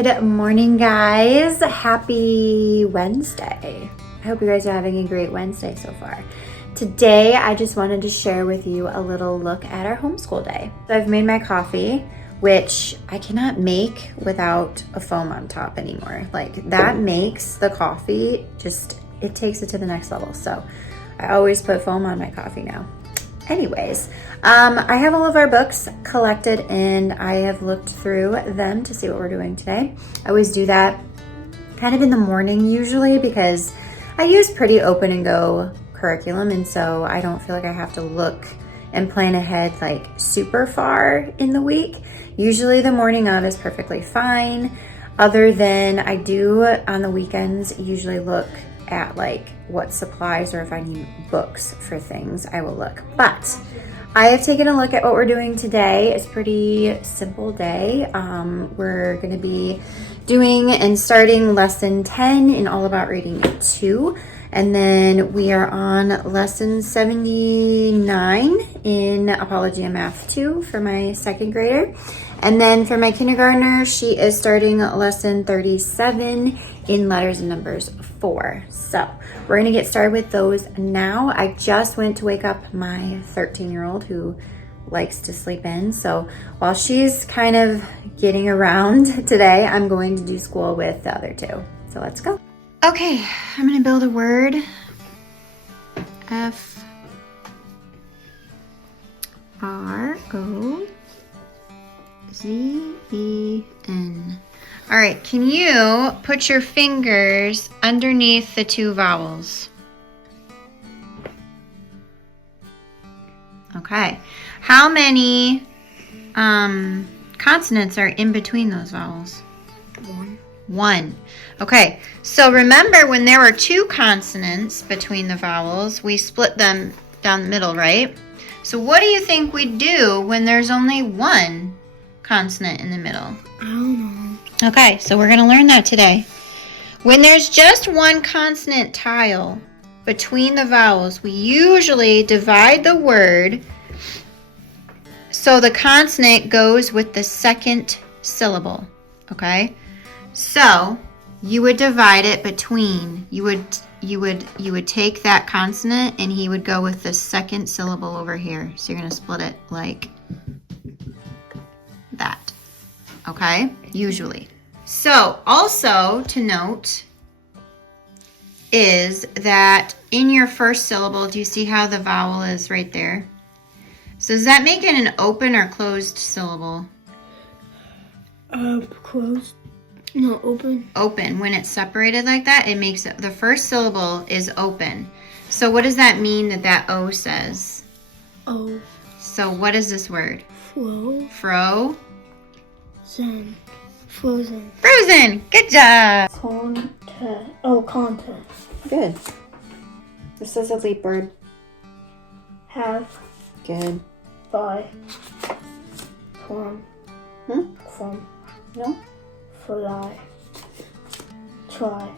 Good morning, guys. Happy Wednesday. I hope you guys are having a great Wednesday so far. Today, I just wanted to share with you a little look at our homeschool day. So I've made my coffee, which I cannot make without a foam on top anymore. Like, that makes the coffee just, it takes it to the next level. So I always put foam on my coffee now. Anyways, I have all of our books collected and I have looked through them to see what we're doing today. I always do that kind of in the morning usually because I use pretty open and go curriculum, and so I don't feel like I have to look and plan ahead like super far in the week. Usually the morning of is perfectly fine, other than I do on the weekends usually look at like what supplies, or if I need books for things, I will look. But I have taken a look at what we're doing today. It's a pretty simple day. We're gonna be doing and starting lesson 10 in All About Reading 2. And then we are on lesson 79 in Apology and Math 2 for my second grader. And then for my kindergartner, she is starting lesson 37 in Letters and Numbers 4. So we're gonna get started with those now. I just went to wake up my 13-year-old who likes to sleep in. So while she's kind of getting around today, I'm going to do school with the other two. So let's go. Okay, I'm gonna build a word. F-R-O-Z-E-N. All right, can you put your fingers underneath the two vowels? Okay, how many consonants are in between those vowels? One. Okay, so remember when there were two consonants between the vowels, we split them down the middle, right? So what do you think we do when there's only one consonant in the middle? I don't know. Okay, so we're going to learn that today. When there's just one consonant tile between the vowels, we usually divide the word so the consonant goes with the second syllable, okay? So you would divide it between, you would take that consonant and he would go with the second syllable over here. So you're going to split it like that. Okay, usually. So also to note is that in your first syllable, do you see how the vowel is right there? So does that make it an open or closed syllable? Closed. No, open. Open. When it's separated like that, it makes it, the first syllable is open. So what does that mean that O says? Oh. So what is this word? Flow. Fro. Zen. Frozen. Frozen. Good job. Contest. Oh, contest. Good. This is a leap word. Have. Good. By. From. From. No? Fly. Try.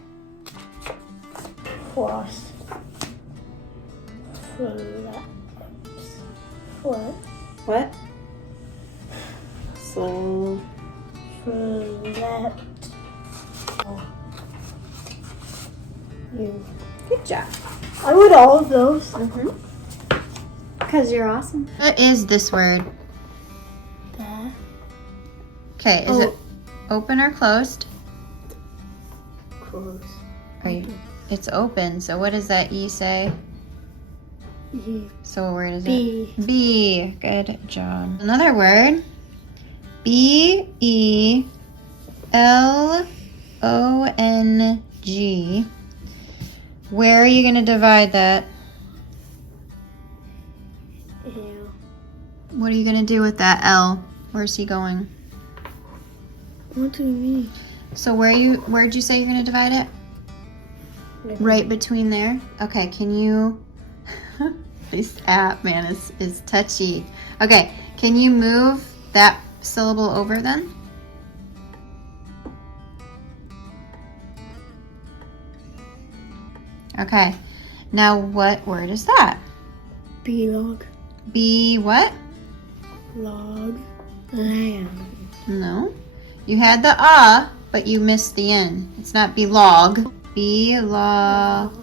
Frost. Flaps. What? What? So. Flapped. Oh. You. Good job. I would all of those. Because you're awesome. What is this word? That. Okay, is it open or closed? Close. It's open, so what does that E say? E. So what word is B. it? B. Good job. Another word. B-E-L-O-N-G. Where are you going to divide that? Ew. What are you going to do with that L? Where's he going? What do you mean? So where'd you say you're going to divide it? Right between there? Okay, can you... This app, man, is touchy. Okay, can you move that syllable over then? Okay, now what word is that? B-log. B what? Log. Lamb. No. You had the but you missed the N. It's not belog. Belong.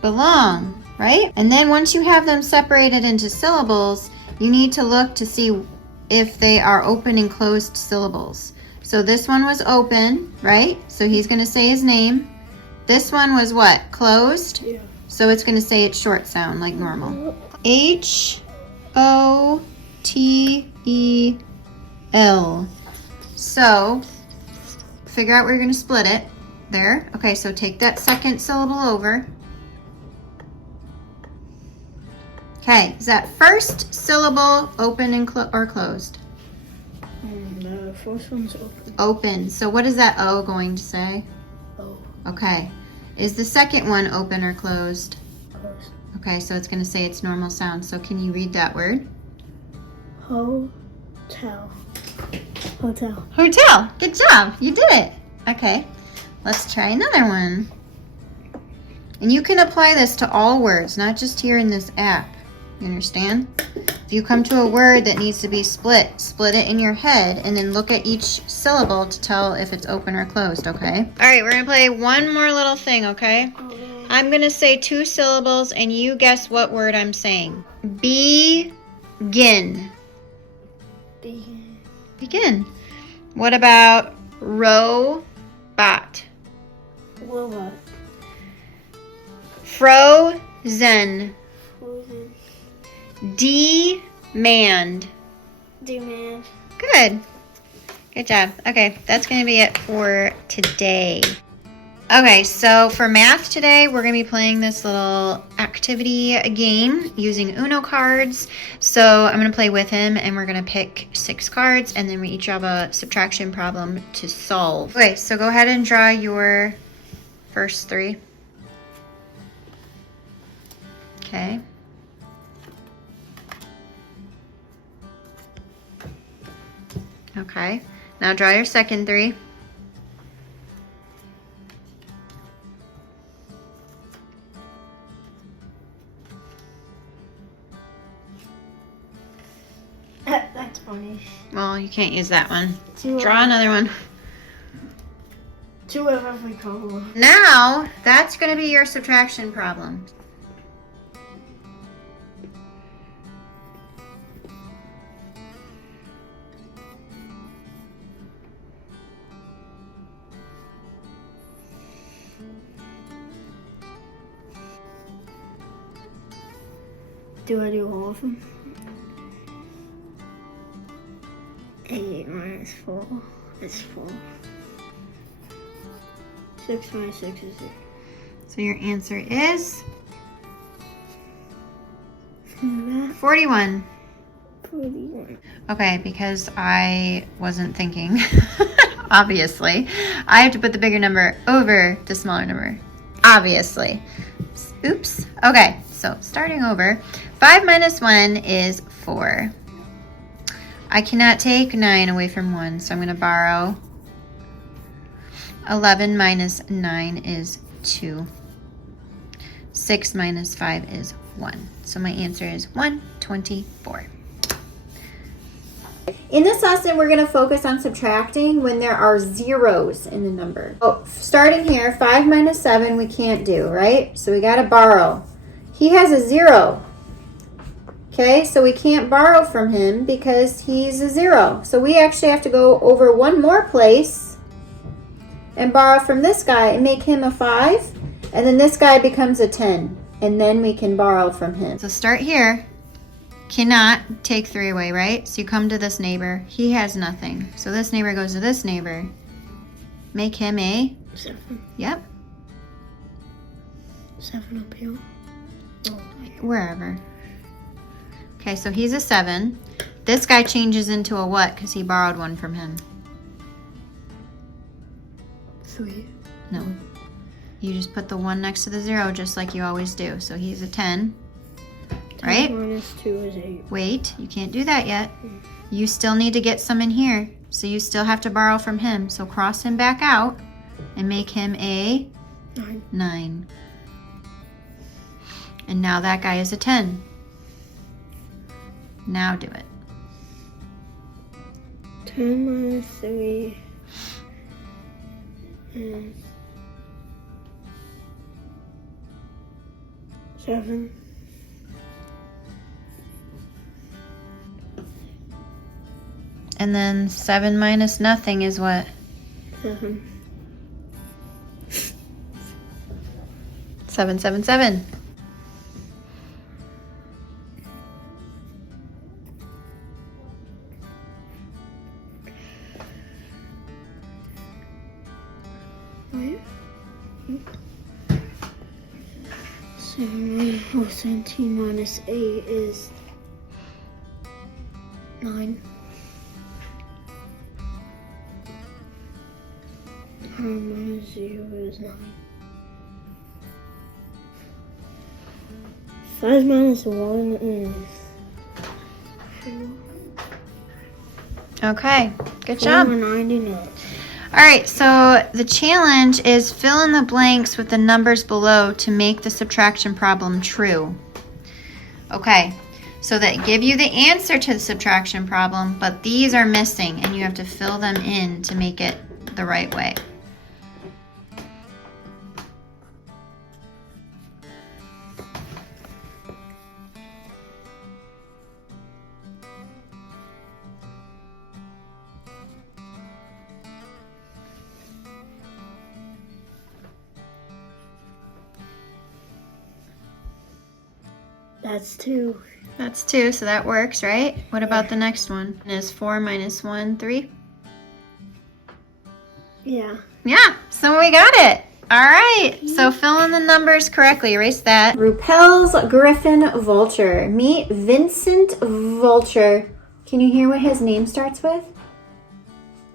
Belong, right? And then once you have them separated into syllables, you need to look to see if they are open and closed syllables. So this one was open, right? So he's going to say his name. This one was what? Closed? Yeah. So it's going to say its short sound like normal. Hotel. So figure out where you're going to split it. There. Okay, so take that second syllable over. Okay, is that first syllable open and or closed? The first one's open. Open. So what is that O going to say? Oh, Okay. Is the second one open or closed? close. Okay, so it's going to say its normal sound. So can you read that word? Hotel. Hotel. Hotel. Good job. You did it. Okay. Let's try another one. And you can apply this to all words, not just here in this app. You understand? If you come to a word that needs to be split it in your head and then look at each syllable to tell if it's open or closed, okay? All right, we're gonna play one more little thing, okay? Okay. I'm gonna say 2 syllables and you guess what word I'm saying. Begin. Begin. Begin. What about robot? Robot. Frozen. Frozen. Demand. Demand. Good. Good job. Okay, that's going to be it for today. Okay, so for math today, we're going to be playing this little activity game using Uno cards. So I'm going to play with him and we're going to pick 6 cards and then we each have a subtraction problem to solve. Okay, so go ahead and draw your first 3. Okay. Okay, now draw your second 3. That's funny. Well, you can't use that one. 2 Draw another one. 2 of every color. Now, that's going to be your subtraction problem. Do I do all of them? 8 minus 4 is 4. 6 minus 6 is 8. So your answer is That 41. 41. Okay, because I wasn't thinking, obviously, I have to put the bigger number over the smaller number, obviously. Oops. Okay, so starting over, 5 minus 1 is 4. I cannot take 9 away from 1, so I'm going to borrow. 11 minus 9 is 2. 6 minus 5 is 1. So my answer is 124. In this lesson, we're going to focus on subtracting when there are zeros in the number. Oh, starting here, 5 minus 7 we can't do, right? So we got to borrow. He has a 0. Okay, so we can't borrow from him because he's a 0. So we actually have to go over one more place and borrow from this guy and make him a 5. And then this guy becomes a 10. And then we can borrow from him. So start here. Cannot take 3 away, right? So you come to this neighbor. He has nothing. So this neighbor goes to this neighbor. Make him a... 7. Yep. 7 up here. Oh, Wherever. Okay, so he's a 7. This guy changes into a what? Because he borrowed 1 from him. 3. No. You just put the 1 next to the 0 just like you always do. So he's a 10. 10 Right? minus 2 is 8. Wait, you can't do that yet. You still need to get some in here. So you still have to borrow from him. So cross him back out and make him a 9. 9. And now that guy is a 10. Now do it. 10 minus 3 is 7. And then 7 minus nothing is what? 7. 777. Right? 17 minus 8 is 9. 9 minus 0 is 9. 5 minus 1 is 4. Okay, good job. 99. All right, so the challenge is fill in the blanks with the numbers below to make the subtraction problem true. Okay, so that give you the answer to the subtraction problem, but these are missing and you have to fill them in to make it the right way. That's 2. That's 2, so that works, right? What about the next one? Is 4 minus 1, 3? Yeah. Yeah, so we got it. All right, so fill in the numbers correctly. Erase that. Rupel's Griffin Vulture. Meet Vincent Vulture. Can you hear what his name starts with?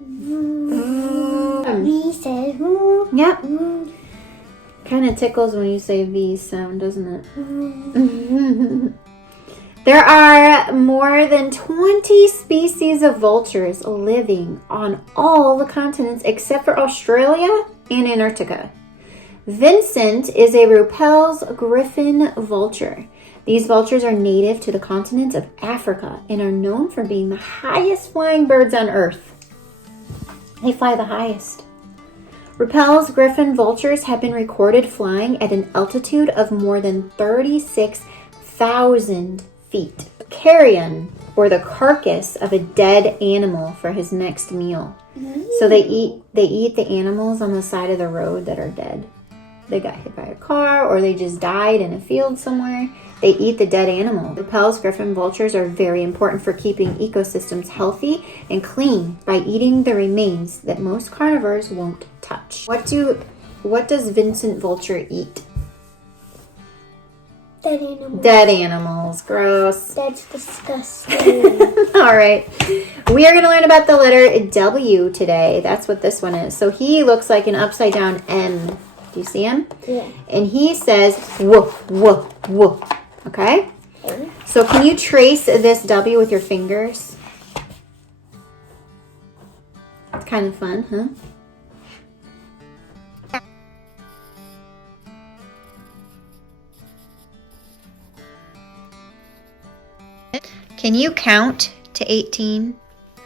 V says woo. Yep. Kind of tickles when you say V sound, doesn't it? There are more than 20 species of vultures living on all the continents except for Australia and Antarctica. Vincent is a Rupel's Griffin vulture. These vultures are native to the continent of Africa and are known for being the highest flying birds on Earth. They fly the highest. Rupel's Griffin vultures have been recorded flying at an altitude of more than 36,000 feet. Carrion, or the carcass of a dead animal for his next meal. So they eat the animals on the side of the road that are dead. They got hit by a car or they just died in a field somewhere. They eat the dead animal. Rupel's Griffin vultures are very important for keeping ecosystems healthy and clean by eating the remains that most carnivores won't touch. What does Vincent Vulture eat? Dead animals. Dead animals. Gross. That's disgusting. All right. We are going to learn about the letter W today. That's what this one is. So he looks like an upside down M. Do you see him? Yeah. And he says woof, woof, woof. Okay? Okay. So can you trace this W with your fingers? It's kind of fun, huh? Can you count to 18?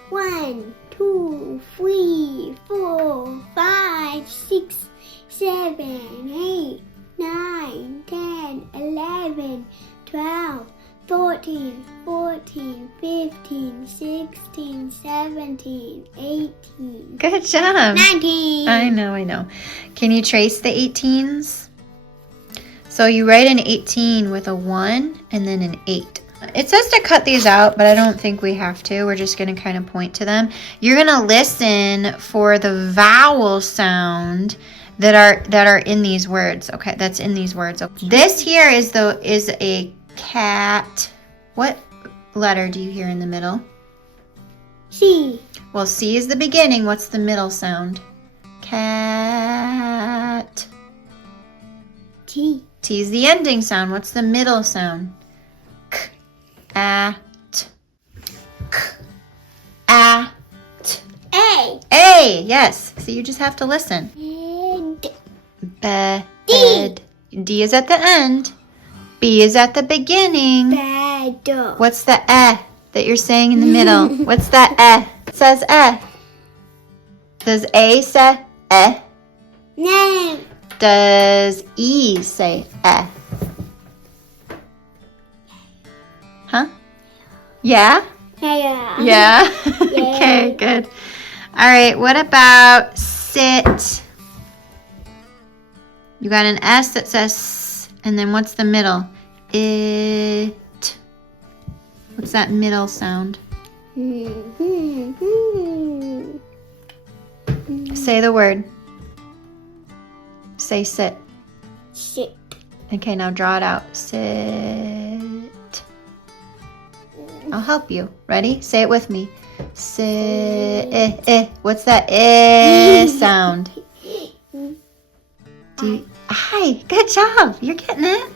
1, 2, 3, 4, 5, 6, 7, 8, 9, 10, 11, 12, 13, 14, 15, 16, 17, 18. Good job. 19. I know. Can you trace the 18s? So you write an 18 with a 1 and then an 8. It says to cut these out, but I don't think we have to. We're just going to kind of point to them. You're going to listen for the vowel sound that are in these words. Okay, that's in these words. This here is a cat. What letter do you hear in the middle? C. Well, C is the beginning. What's the middle sound? Cat. T. T is the ending sound. What's the middle sound? K. At. K. At. A. A. Yes. So you just have to listen. And Bed. D. D is at the end. B is at the beginning. bed. What's the that you're saying in the middle? What's that says eh? Does A say eh? No. Does E say eh? Huh? Yeah? Yeah. Yeah? Okay, good. All right, what about sit? You got an S that says S, and then what's the middle? It. What's that middle sound? Say the word. Say sit. Sit. Okay, now draw it out. Sit. I'll help you. Ready? Say it with me. Sit. What's that sound? Hi, good job. You're getting it.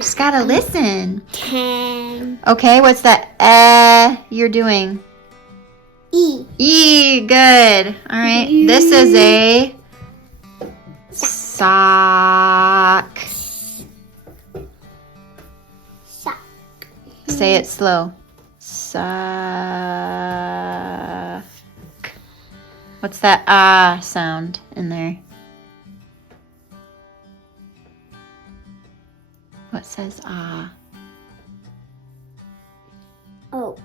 Just gotta listen. 10. Okay, what's that you're doing? E. E, good. All right, this is a sock. Sock. Say it slow. Sock. What's that sound in there? What says ah? Oh.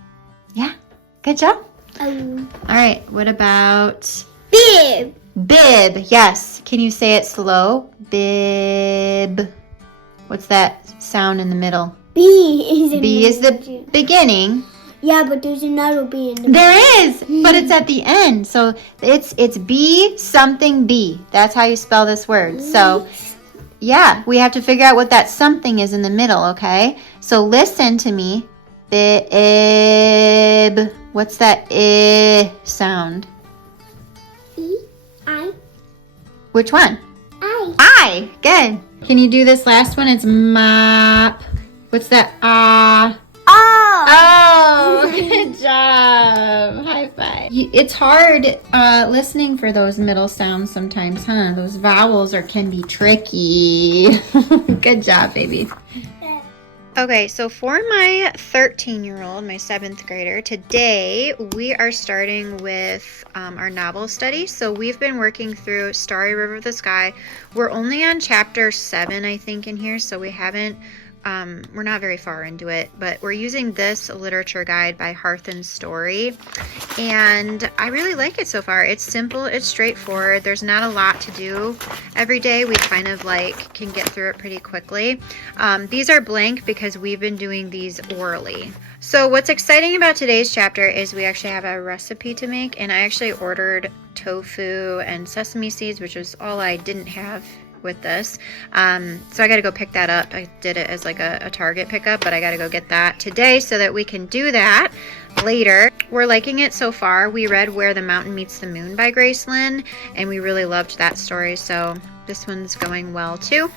Yeah, good job. Oh. All right, what about Bib. bib? Yes, can you say it slow? Bib. What's that sound in the middle? B is in B is the beginning. Yeah, but there's another B in the There is, but it's at the end. So it's B something B. That's how you spell this word. So yeah, we have to figure out what that something is in the middle, okay? So listen to me. Bib. What's that sound? E. I. Which one? I. I. Good. Can you do this last one? It's mop. What's that? Oh. Oh, good job. High five. It's hard listening for those middle sounds sometimes, huh? Those vowels can be tricky. Good job, baby. Okay, so for my 13-year-old, my 7th grader, today we are starting with our novel study. So we've been working through Starry River of the Sky. We're only on chapter 7, I think, in here, so we haven't we're not very far into it, but we're using this literature guide by Hearth and Story, and I really like it so far. It's simple, it's straightforward, there's not a lot to do every day. We kind of can get through it pretty quickly. These are blank because we've been doing these orally. So what's exciting about today's chapter is we actually have a recipe to make, and I actually ordered tofu and sesame seeds, which is all I didn't have with this. So I got to go pick that up. I did it as a Target pickup, but I got to go get that today so that we can do that later. We're liking it so far. We read Where the Mountain Meets the Moon by Grace Lynn, and we really loved that story, so this one's going well too.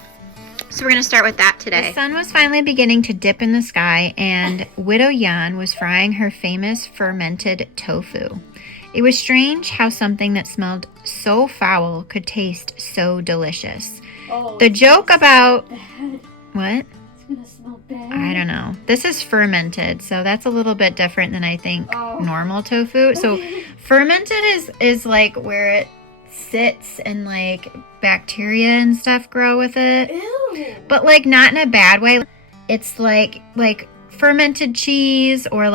So we're going to start with that today. The sun was finally beginning to dip in the sky, and Widow Yan was frying her famous fermented tofu. It was strange how something that smelled so foul could taste so delicious. Oh, the joke about... Bad. What? It's going to smell bad. I don't know. This is fermented, so that's a little bit different than I think normal tofu. So fermented is where it sits and bacteria and stuff grow with it. Ew. But not in a bad way. It's like fermented cheese or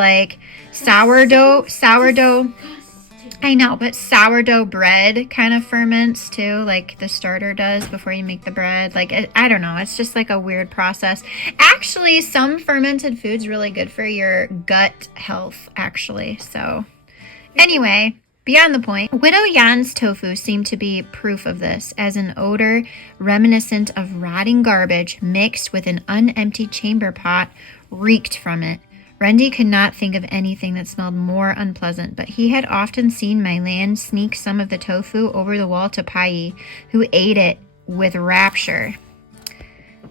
sourdough. I know, but sourdough bread kind of ferments too, like the starter does before you make the bread. I don't know. It's just a weird process. Actually, some fermented food's really good for your gut health, actually. So anyway, beyond the point, Widow Yan's tofu seemed to be proof of this, as an odor reminiscent of rotting garbage mixed with an unemptied chamber pot reeked from it. Rendy could not think of anything that smelled more unpleasant, but he had often seen my land sneak some of the tofu over the wall to Pai, who ate it with rapture.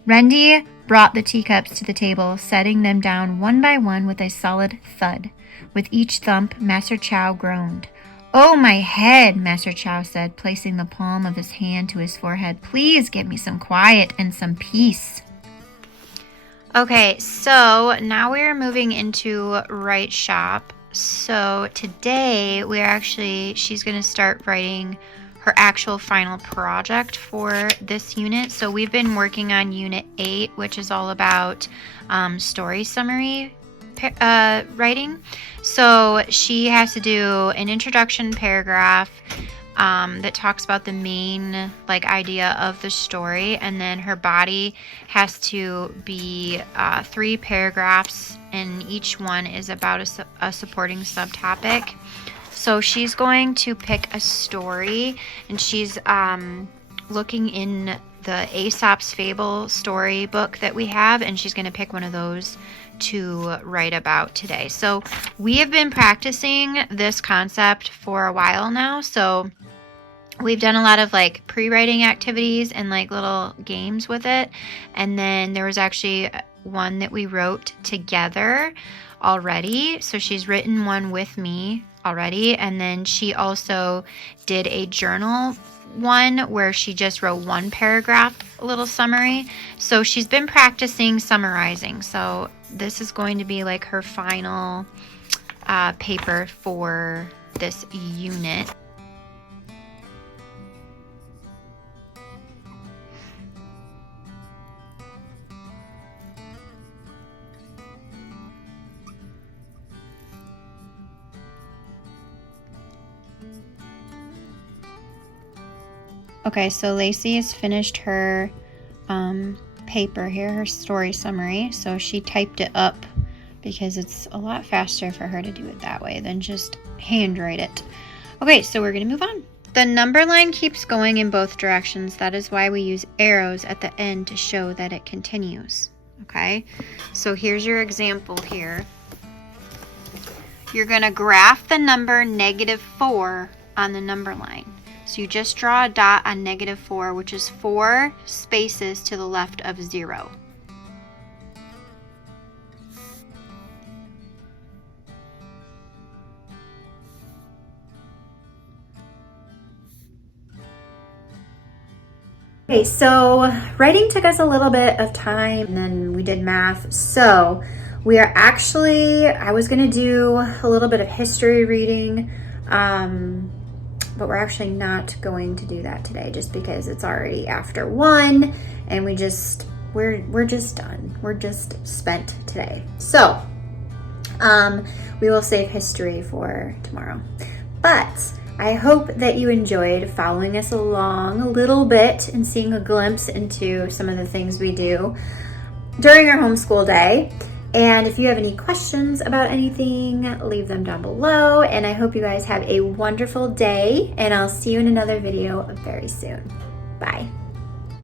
Rendy brought the teacups to the table, setting them down one by one with a solid thud. With each thump, Master Chow groaned. "Oh, my head," Master Chow said, placing the palm of his hand to his forehead. "Please give me some quiet and some peace." Okay, so now we're moving into Right Shop. So today she's going to start writing her actual final project for this unit. So we've been working on Unit 8, which is all about story summary writing. So she has to do an introduction paragraph that talks about the main idea of the story, and then her body has to be 3 paragraphs, and each one is about a supporting subtopic. So she's going to pick a story, and she's looking in the Aesop's Fable storybook that we have, and she's going to pick one of those to write about today. So we have been practicing this concept for a while now. So we've done a lot of pre-writing activities and little games with it. And then there was actually one that we wrote together already. So she's written one with me already. And then she also did a journal one where she just wrote 1 paragraph, a little summary. So she's been practicing summarizing. So this is going to be her final paper for this unit. Okay, so Lacey has finished her paper here, her story summary. So she typed it up because it's a lot faster for her to do it that way than just handwrite it. Okay, so we're going to move on. The number line keeps going in both directions. That is why we use arrows at the end to show that it continues. Okay, so here's your example here. You're going to graph the number -4 on the number line. So you just draw a dot on -4, which is 4 spaces to the left of 0. Okay, so writing took us a little bit of time, and then we did math. So we are I was gonna do a little bit of history reading, but we're actually not going to do that today just because it's already after 1 and we're just done. We're just spent today. So we will save history for tomorrow. But I hope that you enjoyed following us along a little bit and seeing a glimpse into some of the things we do during our homeschool day. And if you have any questions about anything, leave them down below. And I hope you guys have a wonderful day, and I'll see you in another video very soon. Bye.